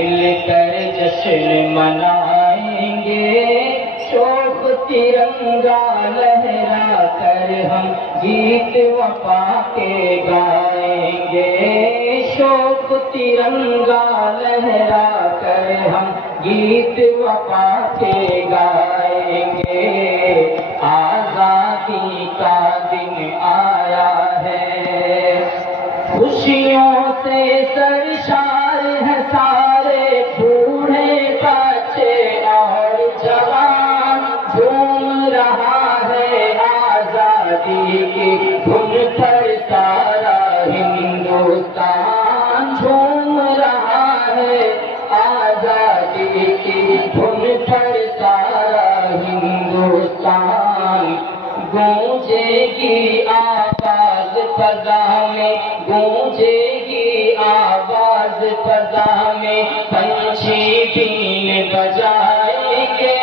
مل کر جشن منائیں گے، شوق ترنگا لہرا کر ہم گیت وفا کے گائیں گے، شوق ترنگا لہرا کر ہم گیت وفا کے گائیں گے، آزادی کا دن آیا ہے، خوشیوں سے سرشار ہے سارے بوڑھے بچے اور جوان، جھوم رہا ہے آزادی کی دھن پر سارا ہندوستان، جھوم رہا ہے آزادی کی دھن پر سارا ہندوستان، گونجے گی آواز فضا میں، گونجے گی آواز فضا میں، پنچھی بین بجائیں گے،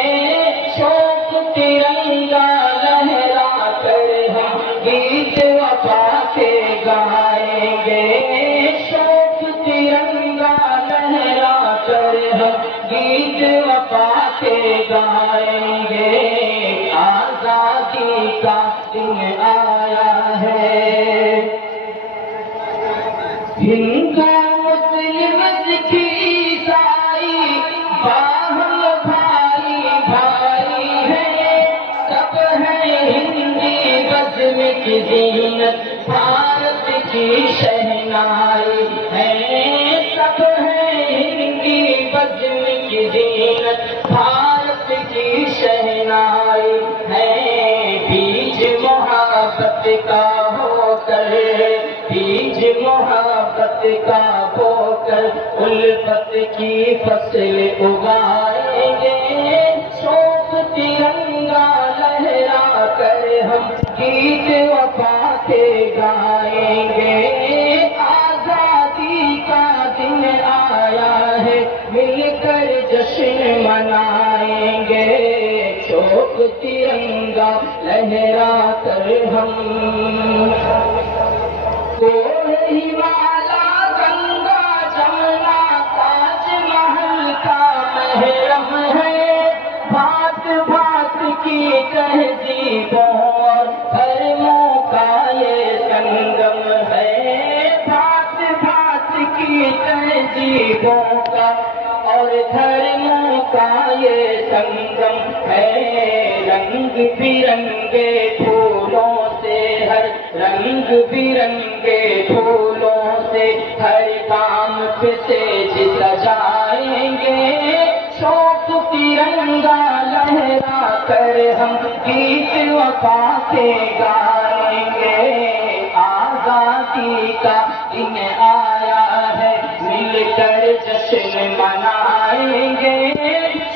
شوق ترنگا لہرا کر ہم گیت وفا کے گائیں گے، شوق ترنگا لہرا کر ہم گیت وفا کے گائیں گے، آزادی کا دن آیا ہے، ہندو مسلم سکھ عیسائی باہم بھائی بھائی ہیں، سب ہیں ہندی بزم کی زینت بھارت کی شہنائی ہیں، سب ہیں ہندی بزم کی زینت بھارت کی شہنائی ہیں، بیج محبت کا ہو کر، بیج محبت کا ہو کر الفت کی فصل اگائیں گے، شوق ترنگا لہرا کر ہم گیت وفا کے گائیں گے، آزادی کا دن آیا ہے، مل کر جشن منائیں گے، شوق ترنگا لہرا کر ہم، ہمالا گنگا جمنا تاج محل کا محرم ہے، بھات بھات کی تہذیبوں اور دھرموں کا یہ سنگم ہے، بھات بھات کی تہذیبوں کا اور دھرموں کا یہ سنگم ہے، رنگ برنگے پھولوں سے ہر رنگ برنگے پھولوں سے ہر کام پہ سیج سجائیں گے، شوق ترنگا لہرا کر ہم گیت وفا کے گائیں گے، آزادی کا دن آیا ہے، مل کر جشن منائیں گے،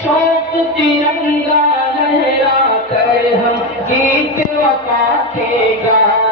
شوق ترنگا لہرا کر ہم گیت وفا کے گائیں